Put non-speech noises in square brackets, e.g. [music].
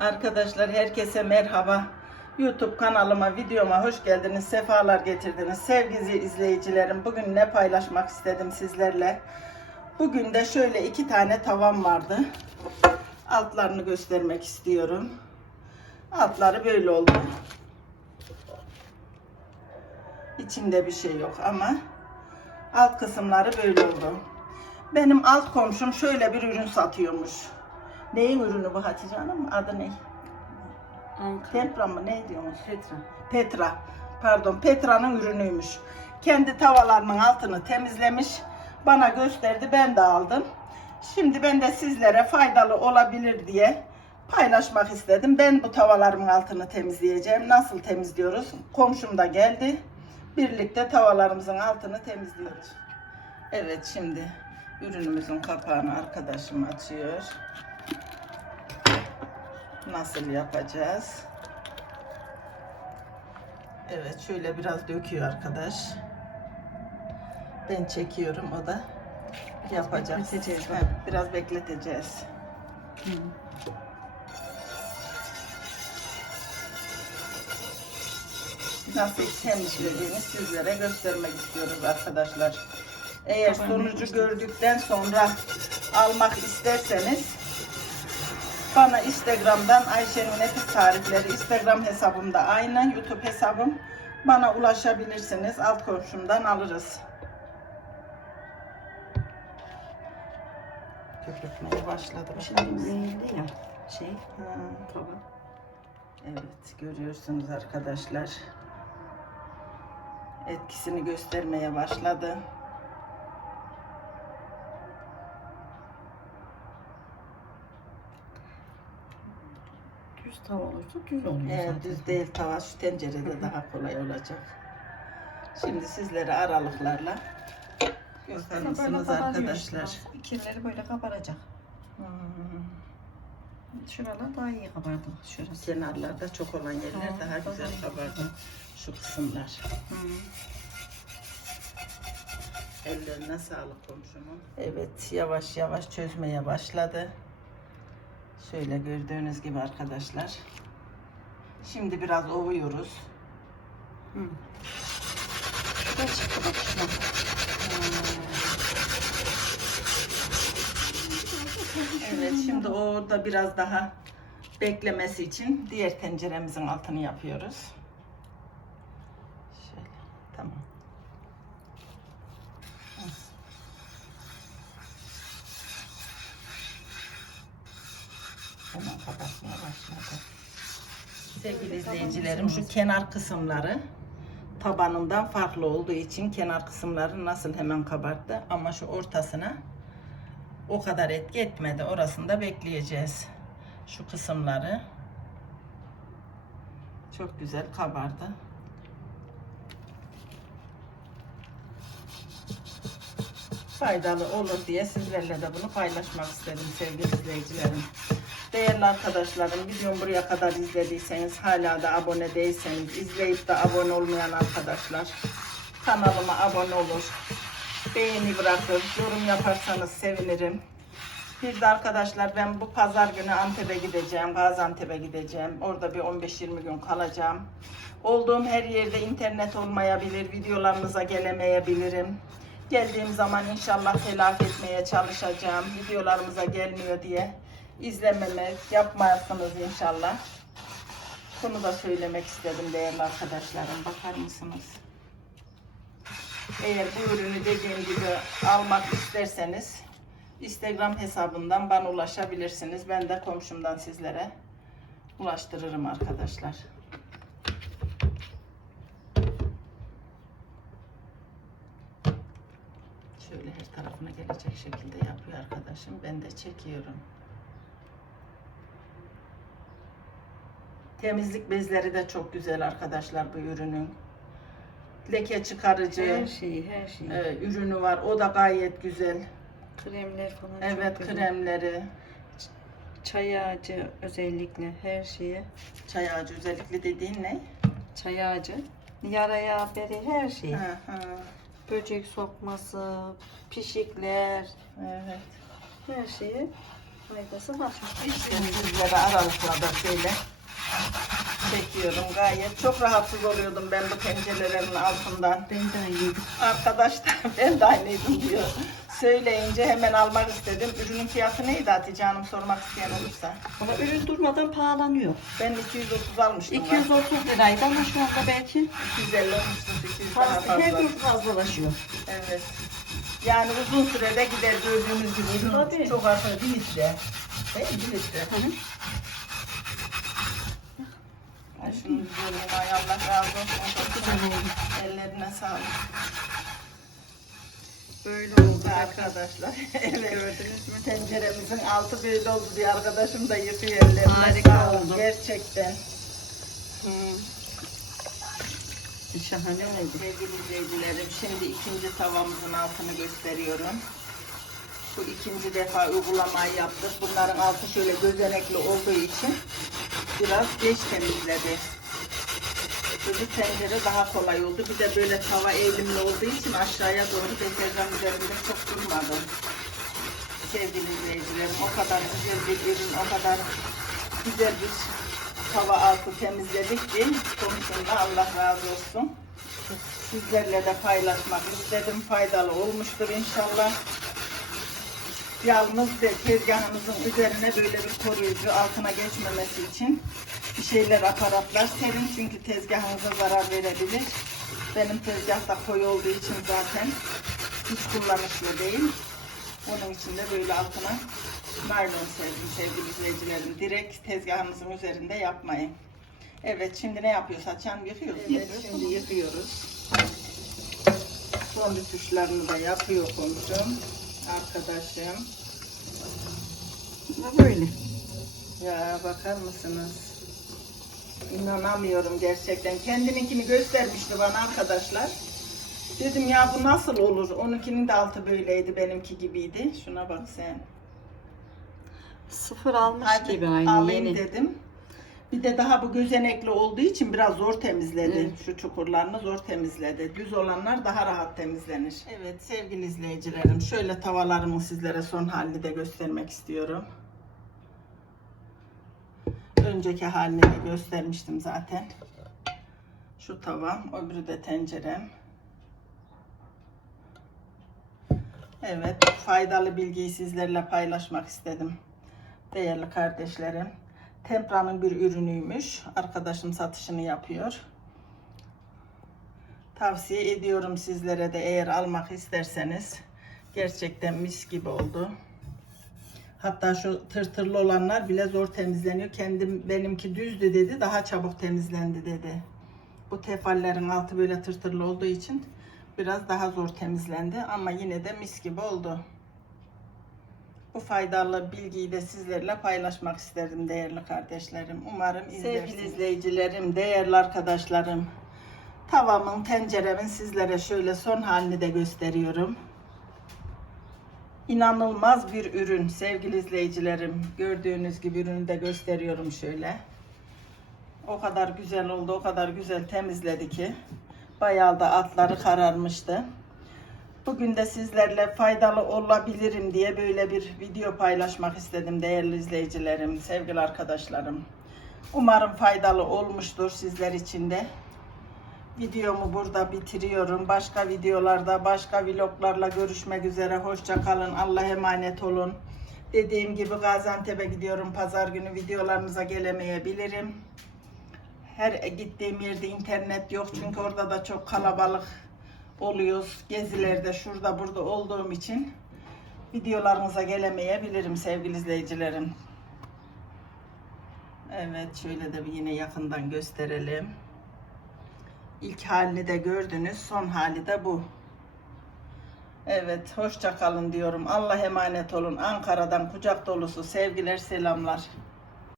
Arkadaşlar herkese merhaba. YouTube kanalıma, videoma hoş geldiniz. Sefalar getirdiniz. Sevgili izleyicilerim, bugün ne paylaşmak istedim sizlerle. Bugün de şöyle iki tane tavam vardı. Altlarını göstermek istiyorum. Altları böyle oldu. İçinde bir şey yok ama alt kısımları böyle oldu. Benim alt komşum şöyle bir ürün satıyormuş. Neyin ürünü bu Hatice Hanım? Adı ne? Tempra mı? Ne diyorsunuz? Petra. Petra. Pardon, Petra'nın ürünüymüş. Kendi tavalarının altını temizlemiş. Bana gösterdi, ben de aldım. Şimdi ben de sizlere faydalı olabilir diye paylaşmak istedim. Ben bu tavalarımın altını temizleyeceğim. Nasıl temizliyoruz? Komşum da geldi. Birlikte tavalarımızın altını temizliyoruz. Evet şimdi ürünümüzün kapağını arkadaşım açıyor. Nasıl yapacağız? Evet şöyle biraz döküyor arkadaş. Ben çekiyorum o da yapacak. bekleteceğiz. Evet, biraz bekleteceğiz. Nasıl temizlediğini sizlere göstermek istiyoruz arkadaşlar. Eğer sonucu gördükten sonra almak isterseniz bana Instagram'dan Ayşe'nin nefis tarifleri Instagram hesabımda aynı YouTube hesabım bana ulaşabilirsiniz alt komşumdan alırız. Köpürtmeye başladım Şimdi zehirli ya şey Ha, kaba. Evet görüyorsunuz arkadaşlar. Etkisini göstermeye başladı. Tava olursa düz oluyor Eğer zaten. düz değil tava şu tencerede daha kolay olacak. Şimdi sizlere aralıklarla göster Böyle misiniz kabarıyor arkadaşlar? işte. İkirleri böyle kabaracak. Hmm, Şuralar daha iyi kabardı. Şurası. Kenarlarda çok olan yerler Ha, daha güzel kabardı. Şu kısımlar. Hı. Ellerine sağlık komşumun. Evet yavaş yavaş çözmeye başladı. Şöyle gördüğünüz gibi arkadaşlar. Şimdi biraz ovuyoruz. Hı. Ne. Evet şimdi orada biraz daha beklemesi için diğer tenceremizin altını yapıyoruz. Sevgili izleyicilerim şu kenar kısımları tabanından farklı olduğu için kenar kısımları nasıl hemen kabarttı ama şu ortasına o kadar etki etmedi. Orasında bekleyeceğiz. Şu kısımları çok güzel kabardı. Faydalı olur diye sizlerle de bunu paylaşmak istedim sevgili izleyicilerim. Değerli arkadaşlarım, videomu buraya kadar izlediyseniz, hala da abone değilseniz, izleyip de abone olmayan arkadaşlar, kanalıma abone olur, beğeni bırakır, yorum yaparsanız sevinirim. Bir de arkadaşlar ben bu pazar günü Antep'e gideceğim, Gaziantep'e gideceğim. Orada bir 15-20 gün kalacağım. Olduğum her yerde internet olmayabilir, videolarınıza gelemeyebilirim. Geldiğim zaman inşallah telafi etmeye çalışacağım. Videolarımıza gelmiyor diye izlememe yapmazsınız inşallah. Bunu da söylemek istedim değerli arkadaşlarım. Bakar mısınız? Eğer bu ürünü dediğim gibi almak isterseniz Instagram hesabından bana ulaşabilirsiniz. Ben de komşumdan sizlere ulaştırırım arkadaşlar. Şöyle her tarafına gelecek şekilde yapıyor arkadaşım. Ben de çekiyorum. Temizlik bezleri de çok güzel arkadaşlar bu ürünün. Leke çıkarıcı Her şeyi, her şeyi. e, ürünü var. O da gayet güzel. Kremler falan Evet çok güzel. kremleri, Çay ağacı özellikle her şeyi. çay ağacı özellikle dediğin ne? Çay ağacı. Yaraya, beri her şey. Hı hı, Böcek sokması, pişikler, evet. her şeyi Faydası var. İşte sizlere aralıkla da şöyle çekiyorum gayet. Çok rahatsız oluyordum ben bu pencerelerin altından. Ben de yedim. Arkadaşlar [laughs] ben de aynıydım diyor. Söyleyince hemen almak istedim. Ürünün fiyatı neydi Hatice Hanım sormak isteyen olursa? Ama ürün durmadan pahalanıyor. Ben 230 almıştım. 230 liraydı ama şu anda belki 250 olmuştu. 200 daha fazla, her gün fazlalaşıyor. Evet. Yani uzun sürede gider gördüğünüz gibi. Tabii. çok. Bir litre. Değil mi? Bir litre. Hı hı. Ay Allah razı olsun. Çok Güzel oldu. Ellerine sağlık. Böyle oldu. Arkadaşlar [laughs] evet gördünüz mü tenceremizin altı böyle oldu diye arkadaşım da yıkıyor ellerine Harika sağlık. oldu. Gerçekten. Şahane oldu. Sevgili izleyicilerim şimdi ikinci tavamızın altını gösteriyorum. Bu ikinci defa uygulamayı yaptık. Bunların altı şöyle gözenekli olduğu için biraz geç temizledi. Öbür tencere daha kolay oldu. Bir de böyle tava eğilimli olduğu için aşağıya doğru deterjan üzerinde çok durmadı. Sevgili izleyicilerim o kadar güzel bir ürün, o kadar güzel bir tava altı temizledik ki konusunda Allah razı olsun. Sizlerle de paylaşmak istedim. Faydalı olmuştur inşallah. Yalnız de tezgahımızın üzerine böyle bir koruyucu altına geçmemesi için bir şeyler aparatlar serin çünkü tezgahınıza zarar verebilir. Benim tezgah da koyu olduğu için zaten hiç kullanışlı değil. Onun için de böyle altına naylon serdim sevgili izleyicilerim. Direkt tezgahımızın üzerinde yapmayın. Evet şimdi ne yapıyoruz? Açan yıkıyoruz. Evet şimdi yıkıyoruz. Son rütuşlarını da yapıyor komşum. Arkadaşım. Ama Böyle. Ya bakar mısınız? İnanamıyorum gerçekten. Kendininkini göstermişti bana arkadaşlar. Dedim ya bu nasıl olur? Onunkinin de altı böyleydi benimki gibiydi. Şuna bak sen. Sıfır almış Hadi gibi aynı alayım yeni. dedim. Bir de daha bu gözenekli olduğu için biraz zor temizledi. Evet. Şu çukurlarını zor temizledi. Düz olanlar daha rahat temizlenir. Evet sevgili izleyicilerim şöyle tavalarımı sizlere son halini de göstermek istiyorum. Önceki halini de göstermiştim zaten. Şu tavam, öbürü de tencerem. Evet, faydalı bilgiyi sizlerle paylaşmak istedim. Değerli kardeşlerim. Tempra'nın bir ürünüymüş. Arkadaşım satışını yapıyor. Tavsiye ediyorum sizlere de eğer almak isterseniz. Gerçekten mis gibi oldu. Hatta şu tırtırlı olanlar bile zor temizleniyor. Kendim benimki düzdü dedi. Daha çabuk temizlendi dedi. Bu tefallerin altı böyle tırtırlı olduğu için biraz daha zor temizlendi ama yine de mis gibi oldu. Bu faydalı bilgiyi de sizlerle paylaşmak istedim değerli kardeşlerim. Umarım izlersiniz. Sevgili izleyicilerim, değerli arkadaşlarım. Tavamın, tenceremin sizlere şöyle son halini de gösteriyorum. İnanılmaz bir ürün sevgili izleyicilerim. Gördüğünüz gibi ürünü de gösteriyorum şöyle. O kadar güzel oldu, o kadar güzel temizledi ki. Bayağı da atları kararmıştı. Bugün de sizlerle faydalı olabilirim diye böyle bir video paylaşmak istedim değerli izleyicilerim, sevgili arkadaşlarım. Umarım faydalı olmuştur sizler için de. Videomu burada bitiriyorum. Başka videolarda, başka vloglarla görüşmek üzere. Hoşça kalın. Allah'a emanet olun. Dediğim gibi Gaziantep'e gidiyorum. Pazar günü videolarınıza gelemeyebilirim. Her gittiğim yerde internet yok çünkü orada da çok kalabalık oluyoruz. Gezilerde şurada burada olduğum için videolarınıza gelemeyebilirim sevgili izleyicilerim. Evet şöyle de bir yine yakından gösterelim. İlk halini de gördünüz. Son hali de bu. Evet hoşça kalın diyorum. Allah emanet olun. Ankara'dan kucak dolusu sevgiler selamlar.